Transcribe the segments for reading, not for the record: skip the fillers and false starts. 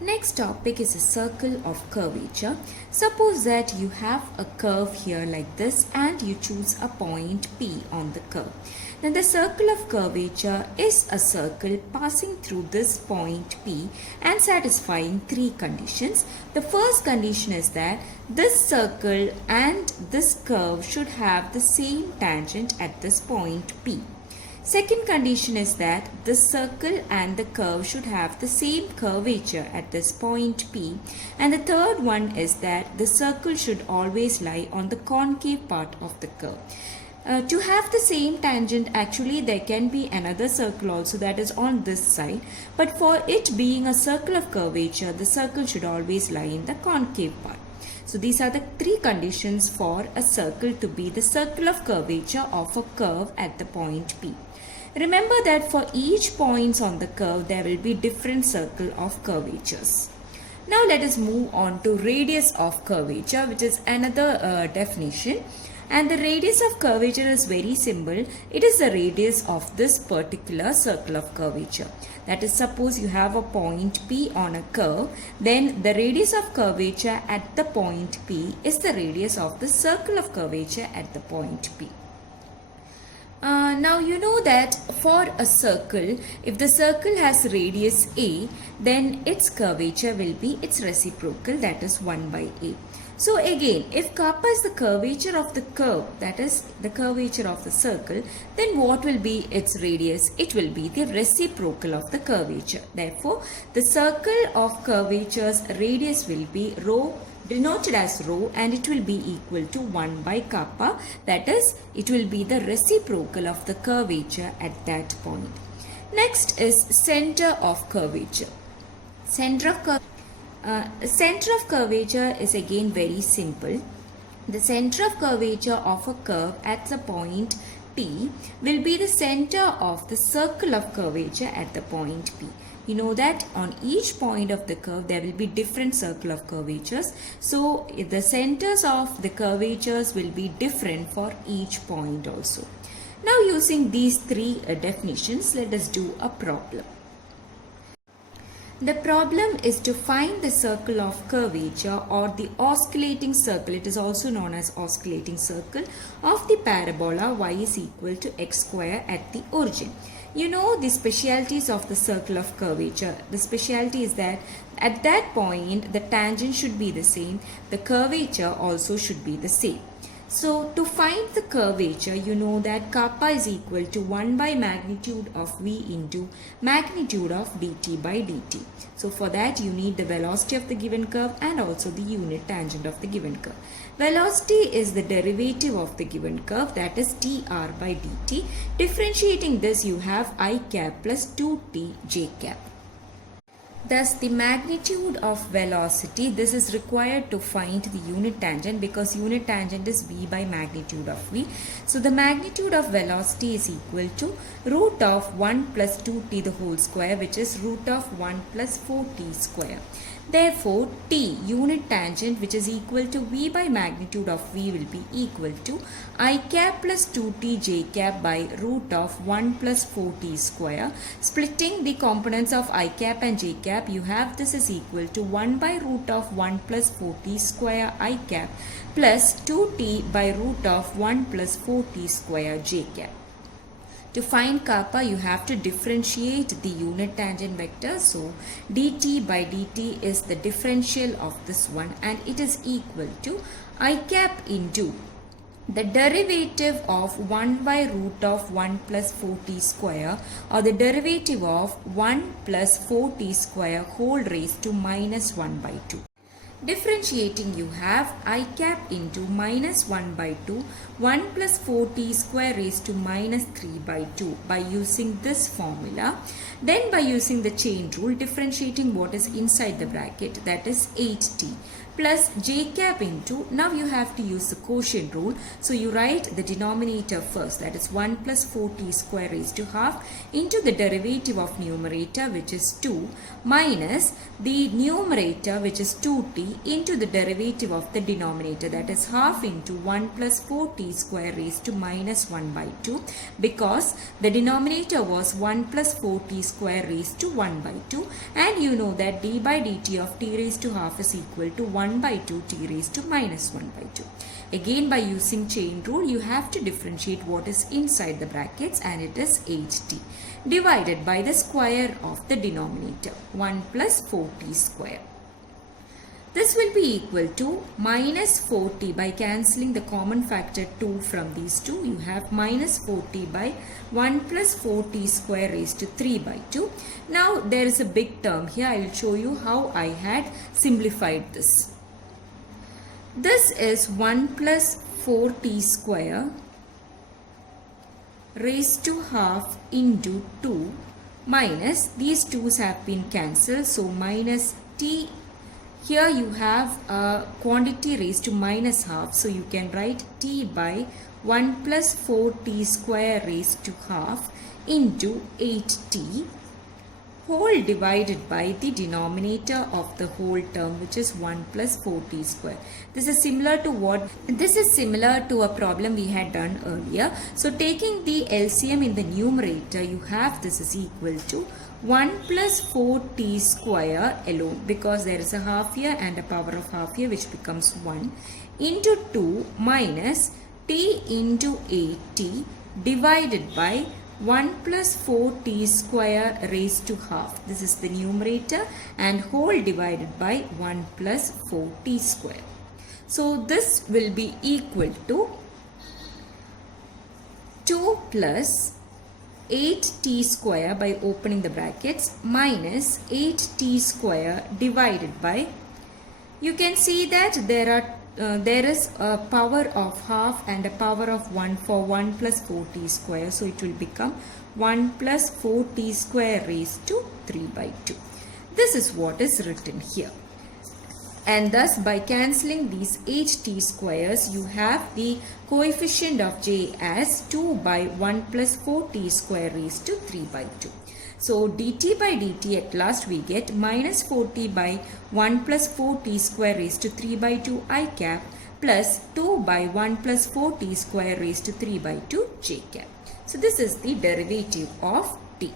Next topic is a circle of curvature. Suppose that you have a curve here like this and you choose a point P on the curve. Now the circle of curvature is a circle passing through this point P and satisfying three conditions. The first condition is that this circle and this curve should have the same tangent at this point P. Second condition is that the circle and the curve should have the same curvature at this point P. And the third one is that the circle should always lie on the concave part of the curve. To have the same tangent, actually there can be another circle also that is on this side. But for it being a circle of curvature, the circle should always lie in the concave part. So these are the three conditions for a circle to be the circle of curvature of a curve at the point P. Remember that for each points on the curve there will be different circle of curvatures. Now let us move on to radius of curvature, which is another definition. And the radius of curvature is very simple. It is the radius of this particular circle of curvature. That is, suppose you have a point P on a curve, then the radius of curvature at the point P is the radius of the circle of curvature at the point P. Now you know that for a circle, if the circle has radius a, then its curvature will be its reciprocal, that is 1 by a. So again, if kappa is the curvature of the curve, that is the curvature of the circle, then what will be its radius? It will be the reciprocal of the curvature. Therefore, the circle of curvature's radius will be rho, denoted as rho, and it will be equal to 1 by kappa. That is, it will be the reciprocal of the curvature at that point. Next is center of curvature. Center of curvature is again very simple. The center of curvature of a curve at the point P will be the center of the circle of curvature at the point P. You know that on each point of the curve there will be different circle of curvatures. So the centers of the curvatures will be different for each point also. Now using these three definitions, let us do a problem. The problem is to find the circle of curvature or the osculating circle, it is also known as osculating circle, of the parabola y is equal to x square at the origin. You know the specialities of the circle of curvature. The speciality is that at that point the tangent should be the same, the curvature also should be the same. So to find the curvature, you know that kappa is equal to 1 by magnitude of v into magnitude of dt by dt. So for that you need the velocity of the given curve and also the unit tangent of the given curve. Velocity is the derivative of the given curve, that is dr by dt. Differentiating this, you have I cap plus 2t j cap. Thus, the magnitude of velocity, this is required to find the unit tangent because unit tangent is v by magnitude of v. So, the magnitude of velocity is equal to root of 1 plus 2t the whole square, which is root of 1 plus 4t square. Therefore, t unit tangent, which is equal to v by magnitude of v, will be equal to I cap plus 2t j cap by root of 1 plus 4t square. Splitting the components of I cap and j cap, you have this is equal to 1 by root of 1 plus 4t square I cap plus 2t by root of 1 plus 4t square j cap. To find kappa, you have to differentiate the unit tangent vector. So dt by dt is the differential of this one, and it is equal to I cap into the derivative of 1 by root of 1 plus 4t square, or the derivative of 1 plus 4t square whole raised to minus 1 by 2. Differentiating, you have I cap into minus 1 by 2, 1 plus 4t square raised to minus 3 by 2 by using this formula. Then by using the chain rule, differentiating what is inside the bracket, that is 8t, plus j cap into, now you have to use the quotient rule. So you write the denominator first, that is 1 plus 4t square raised to half into the derivative of numerator, which is 2, minus the numerator, which is 2t, into the derivative of the denominator, that is half into 1 plus 4t square raised to minus 1 by 2, because the denominator was 1 plus 4t square raised to 1 by 2, and you know that d by dt of t raised to half is equal to 1 by 2 t raised to minus 1 by 2. Again, by using chain rule, you have to differentiate what is inside the brackets, and it is 8t divided by the square of the denominator, 1 plus 4t square. This will be equal to minus 4t. By cancelling the common factor 2 from these two, you have minus 4t by 1 plus 4t square raised to 3 by 2. Now there is a big term here. I will show you how I had simplified this. This is 1 plus 4t square raised to half into 2 minus, these 2's have been cancelled, so minus t. Here you have a quantity raised to minus half, so you can write t by 1 plus 4t square raised to half into 8t whole divided by the denominator of the whole term, which is 1 plus 4t square. This is similar to a problem we had done earlier. So taking the LCM in the numerator, you have this is equal to 1 plus 4t square alone, because there is a half here and a power of half here, which becomes 1, into 2 minus t into 8t divided by 1 plus 4t square raised to half. This is the numerator, and whole divided by 1 plus 4t square. So this will be equal to 2 plus 8t square by opening the brackets minus 8t square divided by, you can see that there is a power of half and a power of 1 for 1 plus 4t square. So it will become 1 plus 4t square raised to 3 by 2. This is what is written here. And thus by cancelling these 8t squares, you have the coefficient of j as 2 by 1 plus 4t square raised to 3 by 2. So dt by dt at last we get minus 4t by 1 plus 4t square raised to 3 by 2 I cap plus 2 by 1 plus 4t square raised to 3 by 2 j cap. So this is the derivative of t.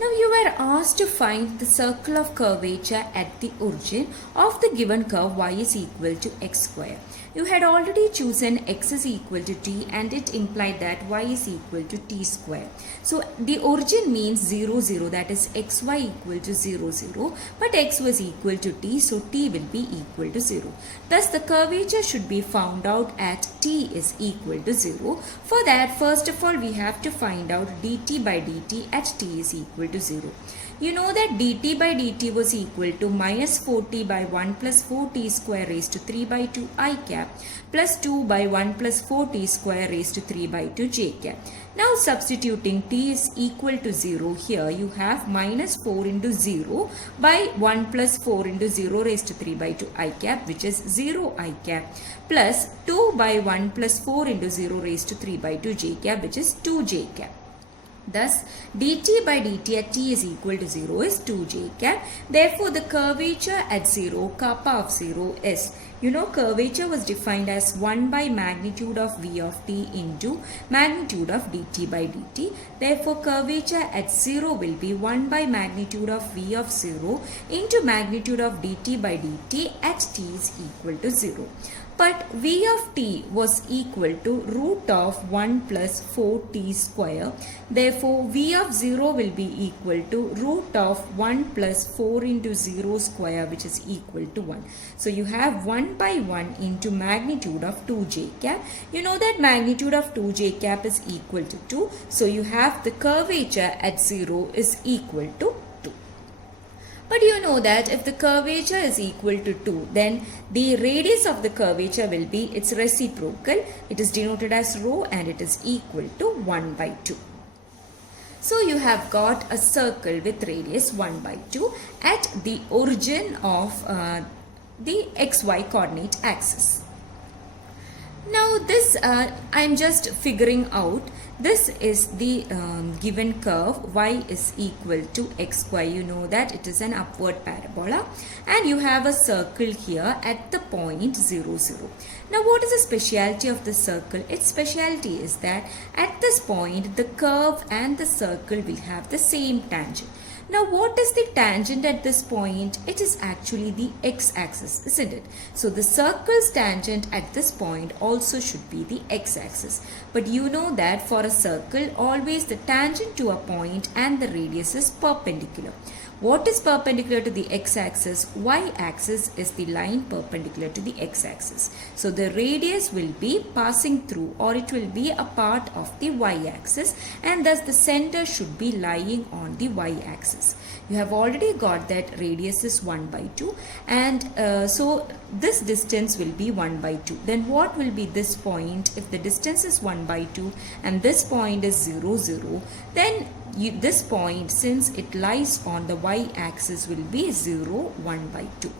Now you were asked to find the circle of curvature at the origin of the given curve y is equal to x square. You had already chosen x is equal to t, and it implied that y is equal to t square. So the origin means 0, 0, that is xy equal to 0, 0, but x was equal to t, so t will be equal to 0. Thus the curvature should be found out at t is equal to 0. For that, first of all, we have to find out dt by dt at t is equal to 0. You know that dt by dt was equal to minus 4t by 1 plus 4t square raised to 3 by 2 I cap plus 2 by 1 plus 4t square raised to 3 by 2 j cap. Now substituting t is equal to 0 here, you have minus 4 into 0 by 1 plus 4 into 0 raised to 3 by 2 I cap, which is 0 I cap, plus 2 by 1 plus 4 into 0 raised to 3 by 2 j cap, which is 2 j cap. Thus, dt by dt at t is equal to 0 is 2j cap. Therefore, the curvature at 0, kappa of 0 is, you know, curvature was defined as 1 by magnitude of v of t into magnitude of dt by dt. Therefore, curvature at 0 will be 1 by magnitude of v of 0 into magnitude of dt by dt at t is equal to 0. But v of t was equal to root of 1 plus 4t square. Therefore, v of 0 will be equal to root of 1 plus 4 into 0 square, which is equal to 1. So, you have 1 by 1 into magnitude of 2j cap. You know that magnitude of 2j cap is equal to 2. So, you have the curvature at 0 is equal to 2. But you know that if the curvature is equal to 2, then the radius of the curvature will be its reciprocal. It is denoted as rho, and it is equal to 1 by 2. So you have got a circle with radius 1 by 2 at the origin of the xy coordinate axis. Now this I am just figuring out This is the given curve y is equal to x square. You know that it is an upward parabola and you have a circle here at the point 0, 0. Now what is the speciality of the circle? Its speciality is that at this point the curve and the circle will have the same tangent. Now what is the tangent at this point? It is actually the x-axis, isn't it? So the circle's tangent at this point also should be the x-axis. But you know that for a circle, always the tangent to a point and the radius is perpendicular. What is perpendicular to the x-axis? Y-axis is the line perpendicular to the x-axis. So the radius will be passing through, or it will be a part of the y-axis, and thus the center should be lying on the y-axis. You have already got that radius is 1 by 2, and so this distance will be 1 by 2. Then what will be this point? If the distance is 1 by 2 and this point is 0, 0, then this point, since it lies on the y-axis, will be 0, 1 by 2.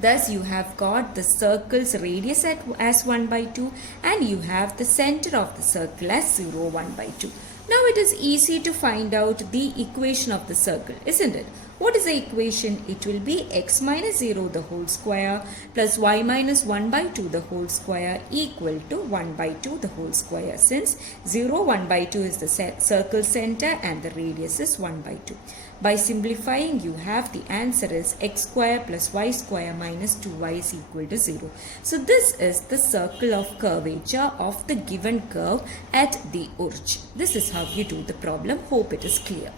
Thus you have got the circle's radius as 1 by 2 and you have the center of the circle as 0, 1 by 2. Now it is easy to find out the equation of the circle, isn't it? What is the equation? It will be x minus 0 the whole square plus y minus 1 by 2 the whole square equal to 1 by 2 the whole square, since 0, 1 by 2 is the circle center and the radius is 1 by 2. By simplifying, you have the answer is x square plus y square minus 2y is equal to 0. So this is the circle of curvature of the given curve at the origin. This is how you do the problem. Hope it is clear.